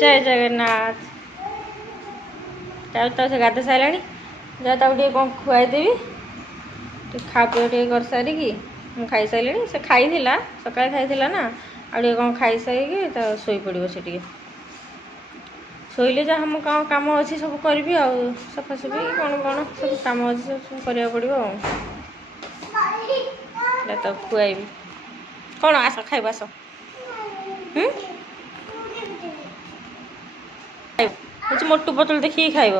जय जगन्नाथ। तो से गाधे सारे जा कौन खुआईदेवी खा पी कर सारिकी खाई सारे से खाई सका खाई ना आगे कौन खाई सारिकी शोई पड़ो से शोले जहाँ हम कौन कम अच्छी सब करी सफासफी कौन कौन सब कम अच्छी सब करा पड़ो तो खुआईबी कौन आस खाइब आस मोटू पतलू देखिए खाइब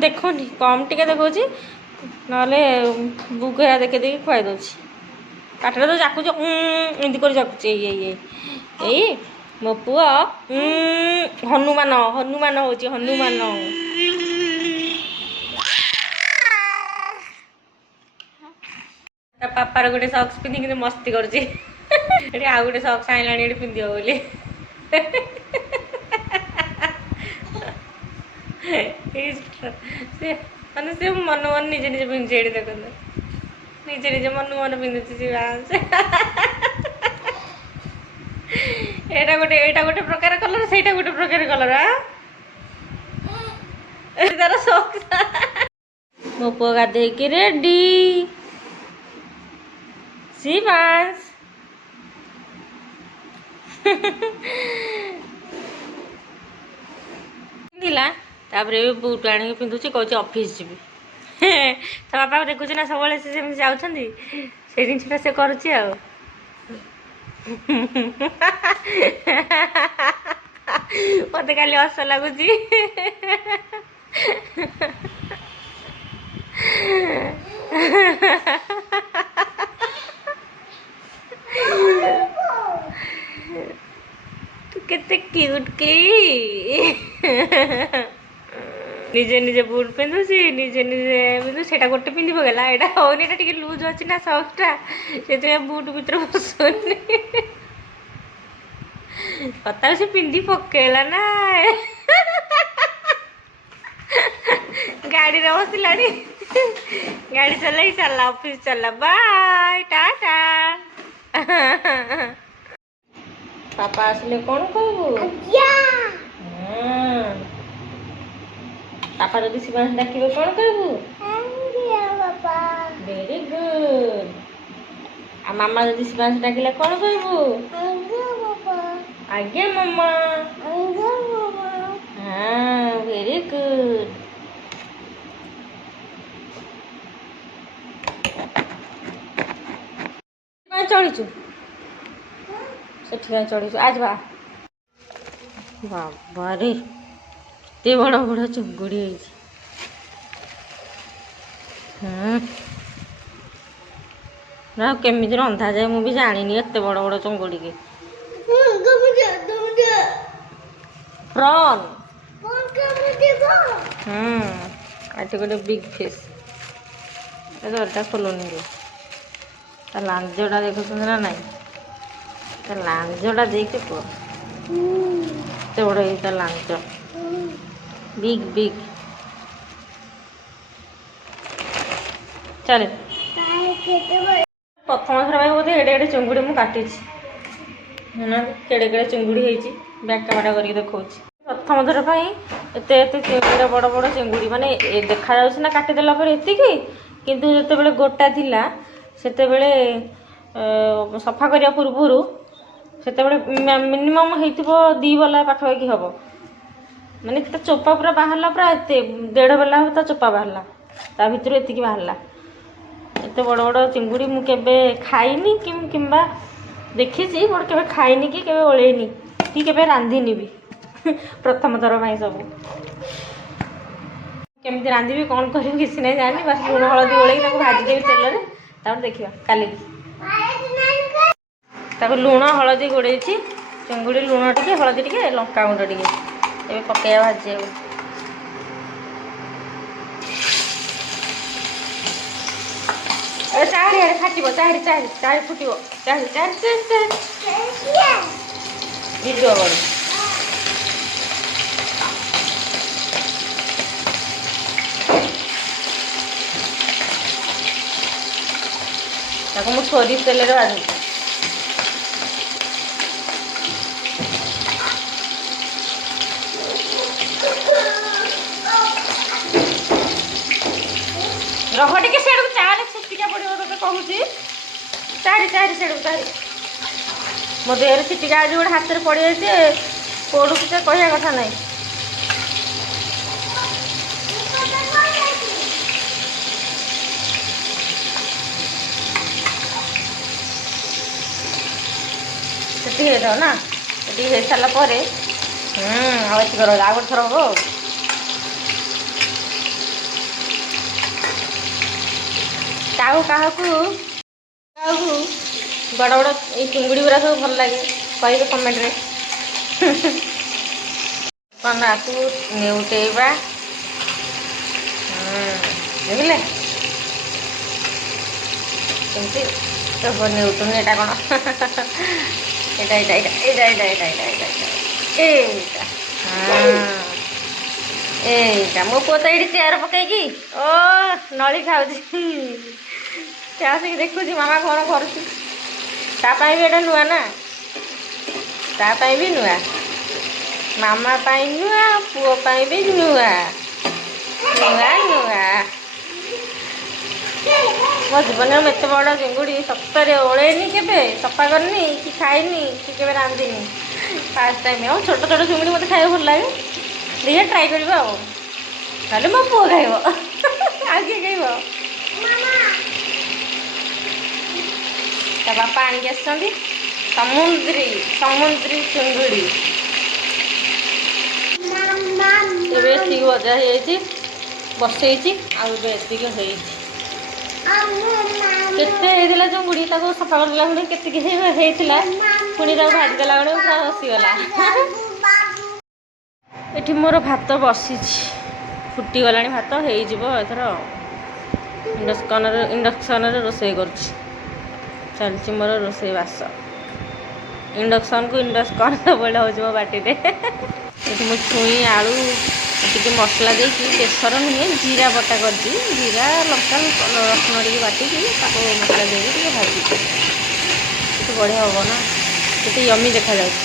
देखनी कम टिके देखा ना बुगेरा देखे देखी खुआई दूँ काटरे तो जाकुच एमती कर जाकुच ये मो पुआ हनुमान हनुमान हो हनुमान पापार गोटे सक्स पिंधिक मस्ती कर आउ गोटे सक्स आईला पिंधि बोली माने से मन मन निजे निजे पिंधे देखते निजे निजे मन मन पिंधुची एटा गोटे प्रकार कलर से गोटे प्रकार कलर तार सक्स मो पुआ गाधेकी रेडी शिवांश पिंधिला बुट आनी पिंधुची कौच ऑफिस जीवी तो बापा देखुच ना सब जाऊँगी से जिनसा से करुच्ची मत खाली हस लगुच तू केते क्यूट की निजे निजे बुट पिंधुची निजे निजे पिंधु से गोटे पिंधि पकेला यहाँ होनी टे लुज अच्छी ना सक्सटा से बुट भर बसुनी पता से पिंधि पकेला ना गाड़ी रे बसला गाड़ी चल चलला ऑफिस चलला बाय टाटा पापा आसले कौन कहबू पापा जब शिवांश डाक कौन कहबू वेरी गुड आ मामा जब शिवांश डाकिले कौन कहबू आज्ञा मामा हाँ वेरी गुड चढ़ीचु से चढ़ीचु आज बाबा रे ते बड़ बड़ चुंगुड़ी ना केमी रंधा जाए मुझे जानी एत बड़ बड़ चुंगुड़ी के प्रॉन आज गोटे बिग फिश दरटा खोलुनि लांजटा देखुं ना ना लांजटा देख पुआ एत बड़ लांज बिग बिग चल प्रथम थर भाई बोधे एडे एडे चुंगुड़ी मुझे काटी ना केड़े केड़े चुंगुड़ी होती बैक कैमेरा करके देखा प्रथम थर पर एत चिंगुड़ी बड़ बड़ चिंगुड़ी माने देखा ना काटिदेला एतिकी किंतु जिते गोटा थिला सेते सफा करिया पूर्व से मिनिमम होइथिबो 2 बला पाखपाखि हम माने चोपा पूरा बाहरला पूरा 1.5 बेला ता चोपा बाहरला ता भितर एतिकी बाहरला एत बड़ बड़ चिंगुड़ी मु केबे खाइनी किंबा देखिছি बड़ केबे खाइनी कि केबे ओळेनी कि केबे रांधिनी भी प्रथम थर भाई सब केमती रांधिबी कौन करी किसी नहीं जानी बस लुण हलदी ओळेकी ताको भाजी देबी तेल रे तापर देखिबा काली ताको लुण हलदी गोड़े चिंगुड़ी लुण टे हलदी टे लंका गुंड टे ए पकड़ा भाजी चाहे फाटो चाहे चाहे चाहे फुटो चाहे चाहे भिडियो कर मुझे सोरिष तेल भाजू ରହ ଟିକେ ସିଆଡ଼କୁ ଚାଲେ ଛିଟିକା ପଡ଼ିବ ତତେ କହୁଛି। ଚାରି ଚାରି ସିଆଡ଼କୁ ଚାରି। ମୋ ଦେହରେ ଛିଟିକା ଆଜି ଗୋଟେ ହାତରେ ପଡ଼ିଯାଇଛି ପଡ଼ୁଛି ଯେ କହିବା କଥା ନାହିଁ। ସେଠି ହେଇଥାଉ ନା ସେଠି ହେଇସାରିଲା ପରେ ଆଉ ଏତିକି ରହିଲା ଆଉ ଗୋଟେ ଥର ହବ। କାହାକୁ କାହାକୁ ବଡ଼ ବଡ଼ ଏଇ ଚିଙ୍ଗୁଡ଼ି ଗୁଡ଼ା ସବୁ ଭଲ ଲାଗେ କହିବେ କମେଣ୍ଟରେ। କ'ଣ ଆକୁ ନେଉଟେଇବା ଦେଖିଲେ କେମିତି ନେଉଟୁନି ଏଇଟା କ'ଣ ଏଇଟା ଏଇଟା ଏଇଟା ଏଇଟା ଏଇଟା ଏଇଟା ଏଇଟା ଏଇଟା ଏଇଟା ମୋ ପୁଅ ତ ଏଇଠି ଚେୟାର ପକେଇକି ଓ ନଳି ଖାଉଛି। ସେ ଆସିକି ଦେଖୁଛି ମାମା କ'ଣ କରୁଛି। ତା ପାଇଁ ବି ଏଇଟା ନୂଆ ନା ତା ପାଇଁ ବି ନୂଆ ମାମା ପାଇଁ ନୂଆ ପୁଅ ପାଇଁ ବି ନୂଆ ନୂଆ ନୂଆ। ମୋ ଜୀବନରେ ମୁଁ ଏତେ ବଡ଼ ଚିଙ୍ଗୁଡ଼ି ସତରେ ଓଳେଇନି କେବେ ସଫା କରିନି କି ଖାଇନି କି କେବେ ରାନ୍ଧିନି ଫାର୍ଷ୍ଟ ଟାଇମ୍। ଆଉ ଛୋଟ ଛୋଟ ଚିଙ୍ଗୁଡ଼ି ମୋତେ ଖାଇବାକୁ ଭଲ ଲାଗେ ଦେଖିବା ଟ୍ରାଏ କରିବା ଆଉ ନହେଲେ ମୋ ପୁଅ ଖାଇବ ଆଉ କିଏ ଖାଇବ। ତା ବାପା ଆଣିକି ଆସିଛନ୍ତି ସମୁଦ୍ରୀ ଚିଙ୍ଗୁଡ଼ି। ଏବେ ଏତିକି ଭଜା ହେଇଯାଇଛି ବସେଇଛି ଆଉ ଏବେ ଏତିକି ହେଇଛି। କେତେ ହେଇଥିଲା ଚିଙ୍ଗୁଡ଼ି ତାକୁ ସଫା କରିଦେଲା ପୁଣି କେତିକି ହେଇଥିଲା ପୁଣି ତାକୁ ଭାଜିଦେଲା ବେଳେ ପୁରା ବସିଗଲା। ଏଠି ମୋର ଭାତ ବସିଛି ଫୁଟିଗଲାଣି ଭାତ ହେଇଯିବ ଏଥର ଇଣ୍ଡକ୍ସନରେ ରୋଷେଇ କରୁଛି ଚାଲିଛି ମୋର ରୋଷେଇ ବାସ। ଇଣ୍ଡକ୍ସନକୁ ଇଣ୍ଡକ୍ସନ ସବୁବେଳେ ହେଉଛି ମୋ ବାଟିରେ। ଏଠି ମୁଁ ଛୁଇଁ ଆଳୁ ଟିକେ ମସଲା ଦେଇକି ବେସର ନୁହେଁ ଜିରା ବଟା କରିଛି ଜିରା ଲଙ୍କା ରସୁଣ ଟିକେ ବାଟିକି ତାକୁ ମସଲା ଦେଇକି ଟିକେ ଭାଜିଛି କେତେ ବଢ଼ିଆ ହେବ ନା କେତେ ୟମି ଦେଖାଯାଉଛି।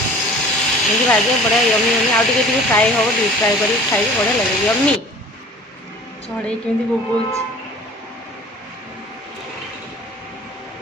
ଏମିତି ଭାଜିବା ବଢ଼ିଆ ୟମି ଆଉ ଟିକେ ଟିକେ ଫ୍ରାଏ ହେବ ଡିପ୍ ଫ୍ରାଏ କରିକି ଖାଇକି ବଢ଼ିଆ ଲାଗେ ୟମି। ଚଢ଼େଇ କେମିତି ବୋବଉଛି।